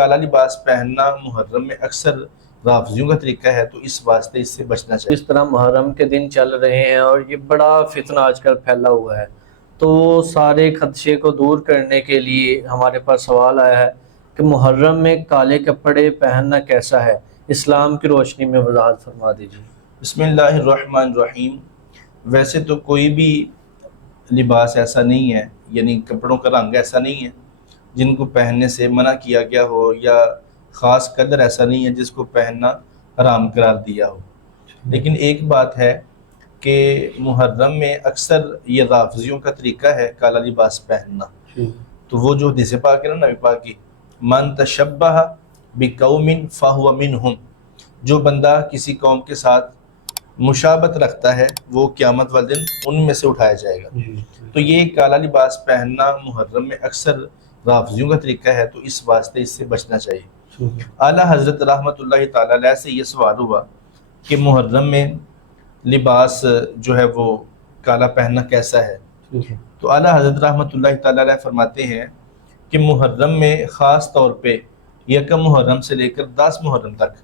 کالا لباس پہننا محرم میں اکثر رافضیوں کا طریقہ ہے، تو اس واسطے اس سے بچنا چاہیے۔ اس طرح محرم کے دن چل رہے ہیں اور یہ بڑا فتنہ آج کل پھیلا ہوا ہے، تو سارے خدشے کو دور کرنے کے لیے ہمارے پاس سوال آیا ہے کہ محرم میں کالے کپڑے پہننا کیسا ہے، اسلام کی روشنی میں وضاحت فرما دیجیے۔ بسم اللہ الرحمن الرحیم۔ ویسے تو کوئی بھی لباس ایسا نہیں ہے، یعنی کپڑوں کا رنگ ایسا نہیں ہے جن کو پہننے سے منع کیا گیا ہو، یا خاص کلر ایسا نہیں ہے جس کو پہننا حرام قرار دیا ہو، لیکن ایک بات ہے کہ محرم میں اکثر یہ رافضیوں کا طریقہ ہے کالا لباس پہننا۔ تو وہ جو حدیث پاک ہے نا نبی پاک کی، من تشبہ بقوم فہو منہم، جو بندہ کسی قوم کے ساتھ مشابہت رکھتا ہے وہ قیامت والے دن ان میں سے اٹھایا جائے گا۔ تو یہ کالا لباس پہننا محرم میں اکثر رافضیوں کا طریقہ ہے، تو اس واسطے اس سے بچنا چاہیے۔ اعلیٰ حضرت رحمۃ اللہ تعالیٰ علیہ سے یہ سوال ہوا کہ محرم میں لباس جو ہے وہ کالا پہننا کیسا ہے، تو اعلیٰ حضرت رحمۃ اللہ تعالیٰ علیہ فرماتے ہیں کہ محرم میں خاص طور پہ یکم محرم سے لے کر 10 محرم تک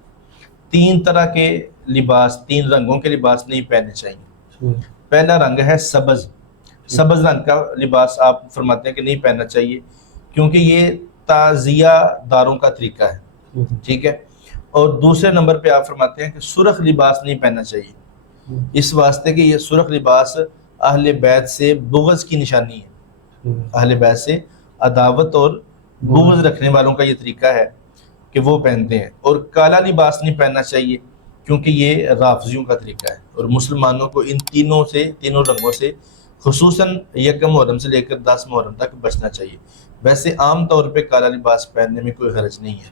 3 طرح کے لباس، 3 رنگوں کے لباس نہیں پہننے چاہیے۔ پہلا رنگ ہے سبز رنگ کا لباس آپ فرماتے ہیں کہ نہیں پہننا چاہیے، کیونکہ یہ تعزیہ داروں کا طریقہ ہے، ٹھیک ہے۔ اور دوسرے نمبر پہ آپ فرماتے ہیں کہ سرخ لباس نہیں پہننا چاہیے، اس واسطے کہ یہ سرخ لباس اہل بیت سے بغض کی نشانی ہے، اہل بیت سے عداوت اور بغض رکھنے والوں کا یہ طریقہ ہے کہ وہ پہنتے ہیں۔ اور کالا لباس نہیں پہننا چاہیے کیونکہ یہ رافضیوں کا طریقہ ہے، اور مسلمانوں کو ان تینوں رنگوں سے خصوصاً یکم محرم سے لے کر 10 محرم تک بچنا چاہیے۔ ویسے عام طور پہ کالا لباس پہننے میں کوئی حرج نہیں ہے۔